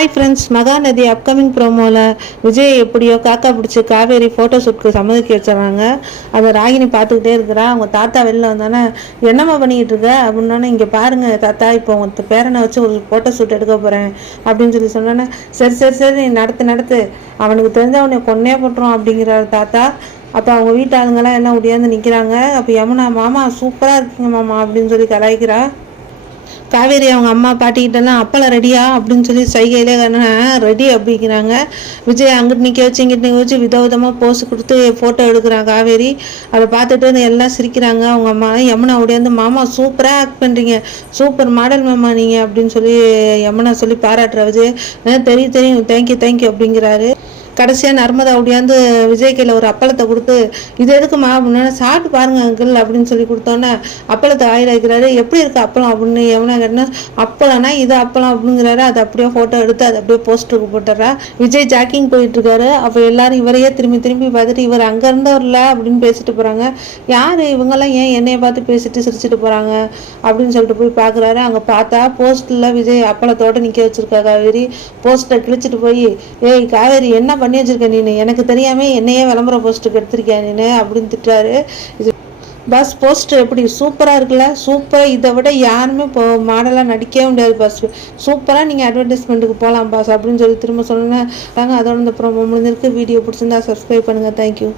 Hi friends, Mahanadi upcoming ப்ரோமோவில் விஜய் எப்படியோ காக்கா பிடிச்சி காவேரி ஃபோட்டோ ஷூட்க்கு சம்மதிக்க வச்சுறாங்க. அதை ராகினி பார்த்துக்கிட்டே இருக்கிறா. அவங்க தாத்தா வெளில வந்தானே, என்னம்மா பண்ணிக்கிட்டு இருக்க அப்படின்னோடனே, இங்கே பாருங்க தாத்தா, இப்போ உங்கள் பேரனை வச்சு ஒரு ஃபோட்டோ ஷூட் எடுக்க போகிறேன் அப்படின்னு சொன்னோன்னே, சரி சரி சரி நீ நடத்து, அவனுக்கு தெரிஞ்சவனை கொன்னே போட்டுரும் அப்படிங்கிறாரு தாத்தா. அப்போ அவங்க வீட்டு ஆளுங்கெல்லாம் எல்லாம் ஒடியாந்து நிற்கிறாங்க. அப்போ யமுனா, மாமா சூப்பராக இருக்கீங்க மாமா அப்படின்னு கலாய்க்கிறா. காவேரி அவங்க அம்மா பாட்டிக்கிட்டெல்லாம் அப்பளம் ரெடியா அப்படின்னு சைகையிலே ரெடி அப்படிங்கிறாங்க. விஜய் அங்கிட்டு நிற்க வச்சு இங்கிட்டு நிற்க வச்சு விதவிதமாக போஸ் கொடுத்து ஃபோட்டோ எடுக்கிறான் காவேரி. அதை பார்த்துட்டு எல்லாம் சிரிக்கிறாங்க. அவங்க அம்மா யமுனா ஓடியாந்து, மாமா சூப்பராக ஆக்ட் பண்ணுறீங்க, சூப்பர் மாடல் மாமா நீங்கள் அப்படின்னு யமுனா பாராட்டுற விஜய். தெரியும் தேங்க்யூ அப்படிங்கிறாரு. கடைசியாக நர்மதா ஓடியாந்து விஜய் கையில் ஒரு அப்பளத்தை கொடுத்து, இது எதுக்குமா அப்படின்னு, சாப்பிட்டு பாருங்க அங்கிள் அப்படின்னு கொடுத்தோன்னே அப்பளத்தை ஆயில் வைக்கிறாரு. எப்படி இருக்கு அப்பளம் அப்படின்னு எவனா கேட்டா, அப்பளம்னா இது அப்பளம் அப்படிங்கிறாரு. அதை அப்படியே ஃபோட்டோ எடுத்து அதை அப்படியே போஸ்டருக்கு போட்டுறா. விஜய் ஜாக்கிங் போயிட்டு இருக்காரு. அப்போ எல்லாரும் இவரையே திரும்பி பார்த்துட்டு, இவர் அங்கே இருந்தவர்ல அப்படின்னு பேசிட்டு போகிறாங்க. யார் இவங்கெல்லாம் ஏன் என்னைய பார்த்து பேசிட்டு சிரிச்சுட்டு போகிறாங்க அப்படின்னு போய் பார்க்குறாரு. அங்கே பார்த்தா போஸ்டில் விஜய் அப்பளத்தோடு நிற்க வச்சிருக்கா காவேரி. போஸ்டரை கிழிச்சிட்டு போய், ஏய் காவேரி என்ன பண்ணி வச்சிருக்க நீனு, எனக்கு தெரியாம என்னையே விளம்பர போஸ்ட்டுக்கு எடுத்திருக்கியா நீனு அப்படின்னு திட்டுறாரு. பஸ் போஸ்டர் எப்படி சூப்பராக இருக்குல்ல, சூப்பராக, இதை விட யாருமே இப்போ மாடலாக நடிக்கவே முடியாது பஸ், சூப்பராக நீங்கள் அட்வர்டைஸ்மெண்ட்டுக்கு போகலாம் பாஸ் அப்படின்னு திரும்ப சொன்னேன். அதோட இந்த ப்ரோமோ முடிஞ்சிருக்கு. வீடியோ பிடிச்சிருந்தா சப்ஸ்கிரைப் பண்ணுங்கள். தேங்க்யூ.